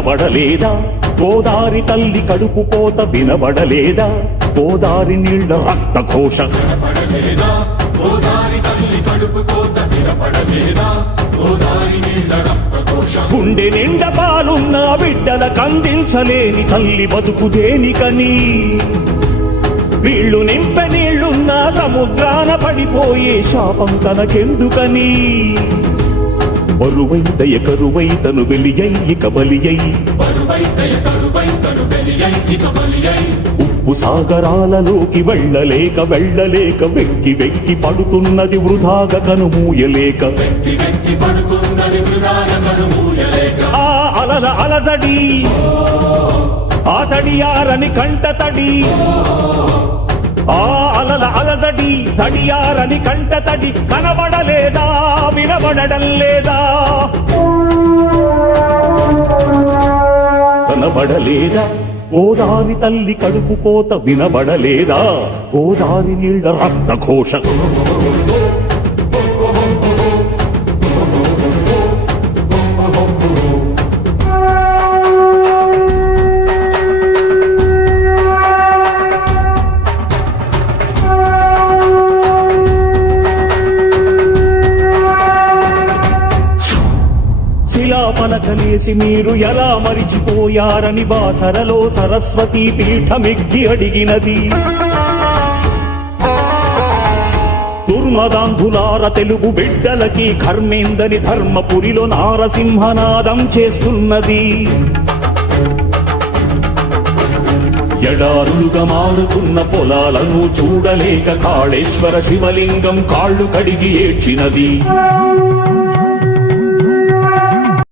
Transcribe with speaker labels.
Speaker 1: కనబడలేదా గోదారి తల్లి కడుపు కోత వినబడలేదా? గోదారి నీళ్ళ రక్త ఘోష గుండె నిండా పాలున్న బిడ్డల కందించలేని తల్లి బతుకు దేనికని? వీళ్ళు నింప నీళ్ళున్న సముద్రాన పడిపోయే శాపం తనకెందుకని? బరువైతయ కరువైతను వెలియై కబలియై
Speaker 2: బరువైతయ
Speaker 1: ఉప్పు సాగరాలలోకి వెళ్ళలేక వెళ్ళలేక వెక్కి వెక్కి పడుతున్నది వృధాగా కనుమూయలేక
Speaker 2: పడుతున్నది కనుమూయలేక
Speaker 1: ఆ అలల అలజడి ఆ తడియారని కంట తడి. ఆ అలల అలజడి తడియారని కంట తడి. కనబడలేదా వినబడడం కనబడలేదా గోదావి తల్లి కడుపు కోత వినబడలేదా? గోదావి నీళ్ళ రక్త ఘోష శిలా పలకనేసి మీరు ఎలా మరిచిపోయారని బాసరలో సరస్వతి పీఠమెక్కి అడిగినది. దుర్మదాంధులార తెలుగు బిడ్డలకి కర్మేందని ధర్మపురిలో నారసింహనాదం చేస్తున్నది. ఎడారులుగా మారుతున్న పొలాలను చూడలేక కాళేశ్వర శివలింగం కాళ్ళు కడిగి ఏడ్చినది.